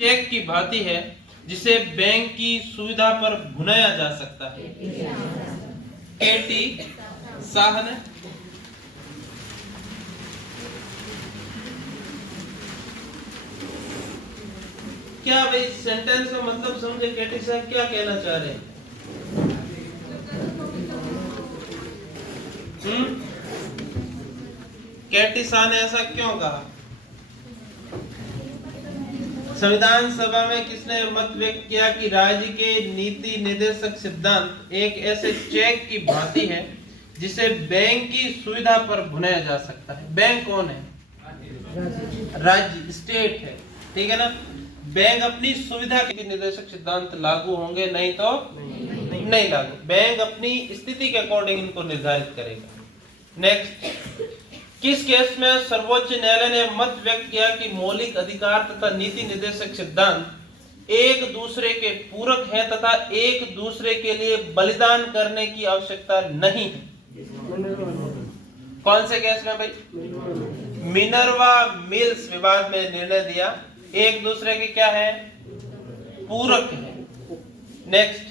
Check की भांति है जिसे बैंक की सुविधा पर भुनाया जा सकता है। केटी साह ने क्या भाई सेंटेंस का मतलब समझे? केटी साहब क्या कहना चाह रहे हैं? केटी साह ने ऐसा क्यों कहा? संविधान सभा में किसने मत व्यक्त किया कि राज्य के नीति निर्देशक सिद्धांत एक ऐसे चेक की भांति है जिसे बैंक की सुविधा पर भुनाया जा सकता है। बैंक कौन है? राज्य, स्टेट है, ठीक है ना। बैंक अपनी सुविधा के निर्देशक सिद्धांत लागू होंगे, नहीं तो नहीं लागू। बैंक अपनी स्थिति के अकॉर्डिंग इनको निर्धारित करेगा। नेक्स्ट, किस केस में सर्वोच्च न्यायालय ने मत व्यक्त किया कि मौलिक अधिकार तथा नीति निर्देशक सिद्धांत एक दूसरे के पूरक हैं तथा एक दूसरे के लिए बलिदान करने की आवश्यकता नहीं है? कौन से केस में भाई? मिनर्वा मिल्स विवाद में निर्णय दिया एक दूसरे के क्या है? पूरक है। नेक्स्ट,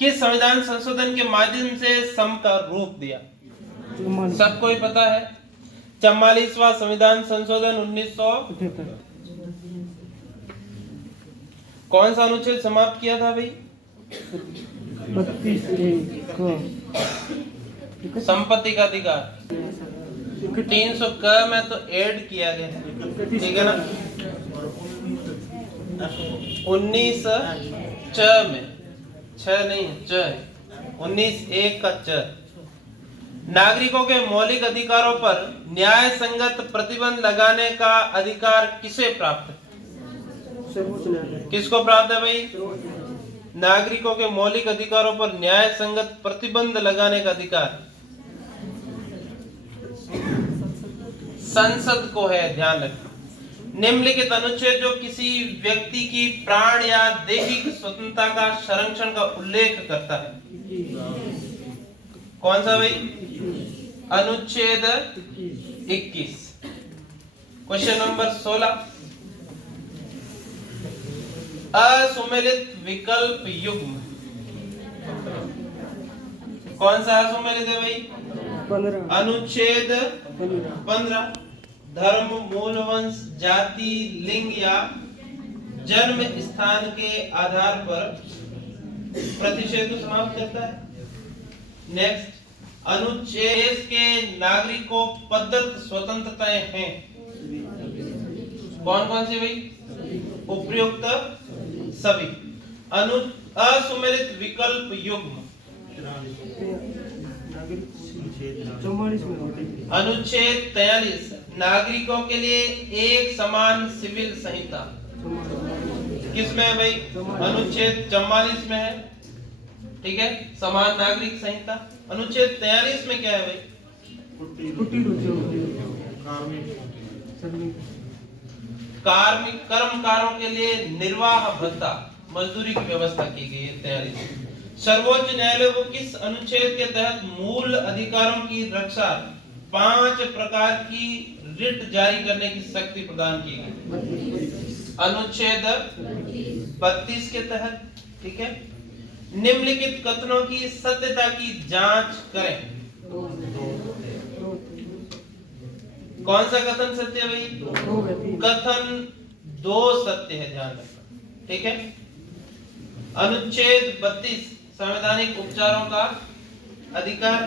किस संविधान संशोधन के माध्यम से सम का रूप दिया? सबको ही पता है, 44वां संविधान संशोधन 1978। कौन सा अनुच्छेद समाप्त किया था भाई? 32 संपत्ति का अधिकार। 300 क में तो ऐड किया गया है, ठीक है ना। 19 च में, छ नहीं च, 19(1) का च, नागरिकों के मौलिक अधिकारों पर न्याय संगत प्रतिबंध लगाने का अधिकार किसे प्राप्त है? किसको प्राप्त है भाई? नागरिकों के मौलिक अधिकारों पर न्याय संगत प्रतिबंध लगाने का अधिकार संसद को है, ध्यान रखना। निम्नलिखित अनुच्छेद जो किसी व्यक्ति की प्राण या दैहिक स्वतंत्रता का संरक्षण का उल्लेख करता है, कौन सा भाई? अनुच्छेद 21। क्वेश्चन नंबर 16, असुमेलित विकल्प युग्म कौन सा असुमेलित है भाई? 15। अनुच्छेद 15 धर्म, मूल वंश, जाति, लिंग या जन्म स्थान के आधार पर प्रतिषेध को समाप्त करता है। नेक्स्ट, अनुच्छेद के नागरिकों पद्धत स्वतंत्रताएं हैं, कौन कौन सी भाई? उपयुक्त सभी। असुमेलित विकल्प युग्म अनुच्छेद 43 नागरिकों के लिए एक समान सिविल संहिता किसमें है भाई? अनुच्छेद 44 में है, ठीक है, समान नागरिक संहिता। अनुच्छेद 43 में क्या है भाई? कार्मिक कर्मकारों के लिए निर्वाह भत्ता, मजदूरी की व्यवस्था की गई है 43। सर्वोच्च न्यायालय को किस अनुच्छेद के तहत मूल अधिकारों की रक्षा 5 प्रकार की रिट जारी करने की शक्ति प्रदान की गई? अनुच्छेद 32 के तहत, ठीक है। निम्नलिखित कथनों की सत्यता की जांच करें। कौन सा कथन सत्य है भाई? कथन 2 सत्य है, ध्यान रखना, ठीक है। अनुच्छेद 32 संवैधानिक उपचारों का अधिकार,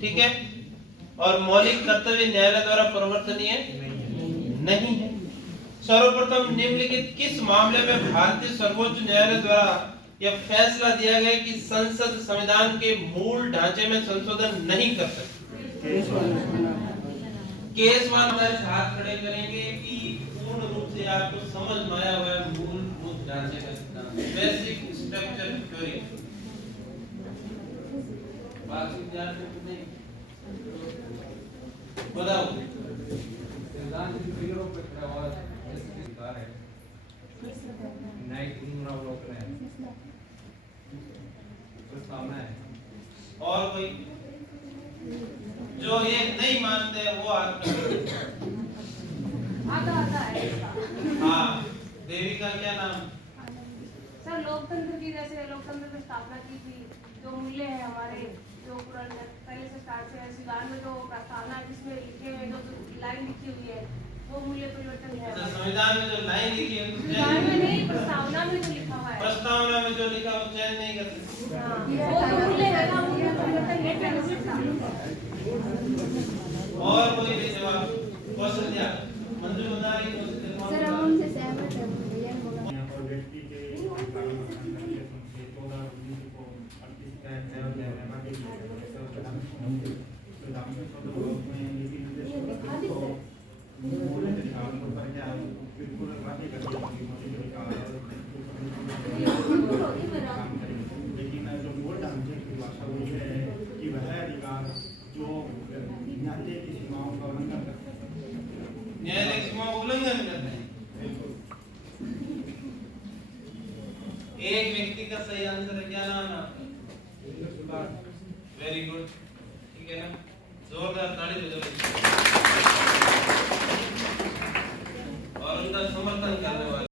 ठीक है, और मौलिक कर्तव्य न्यायालय द्वारा परिवर्तनीय नहीं है। सर्वप्रथम निम्नलिखित किस मामले में भारतीय सर्वोच्च न्यायालय द्वारा यह फैसला दिया गया कि संसद संविधान के मूल ढांचे में संशोधन नहीं कर सकती? केस वन हाथ खड़े करेंगे कि पूर्ण रूप से आपको समझ में आया हुआ है मूलभूत ढांचे का सिद्धांत, बेसिक स्ट्रक्चर थ्योरी। बाकी ध्यान नहीं बताओ। सिद्धांत की फिगरों पे खड़ा हुआ जैसे विस्तार है, न्यायिक पुनरावलोकन है, प्रस्तावना है। और कोई जो ये नहीं मानते वो आधा आधा है इसका। हाँ, देवी का क्या नाम? सर लोकतंत्र की, जैसे लोकतंत्र की स्थापना की थी, जो मूल्य है हमारे, जो पुराने पहले से स्टार्ट से संविधान में जो प्रस्तावना जिसमें लिखे हुए जो लाइन लिखी हुई है, वो मूल्य परिवर्तन है। अच्छा, संविधान में जो लाइन लिखी है उसको संविधान में चेंज, नहीं, प्रस्तावना में जो लिखा हुआ है, प्रस्तावना में जो लिखा वो चेंज नहीं कर सकते। हाँ, वो जो मूल्य है ना, मूल्य परिवर्तन नहीं कर सकता। और कोई भी जवाब? कौशल्या, मंजू बता रही है। सर हम उनसे सहमत हैं, भैया ने बोला। यहाँ पर व्यक्ति के कानून संरक्षण से 14 को 38 का न्याय बाकी में नीति निर्देश मूल्य अधिकार पर क्या बिल्कुल बाकी करती है अधिकार काम करेंगे, लेकिन जो मूल ढांचे की भाषा वो ये है कि वह अधिकार जो न्याय की सीमाओं का उल्लंघन करता है, न्यायालय की सीमा उल्लंघन करते हैं। एक व्यक्ति का सही आंसर है, क्या नाम है आपका? वेरी गुड, ठीक है ना, जोरदार ताली बजाओ।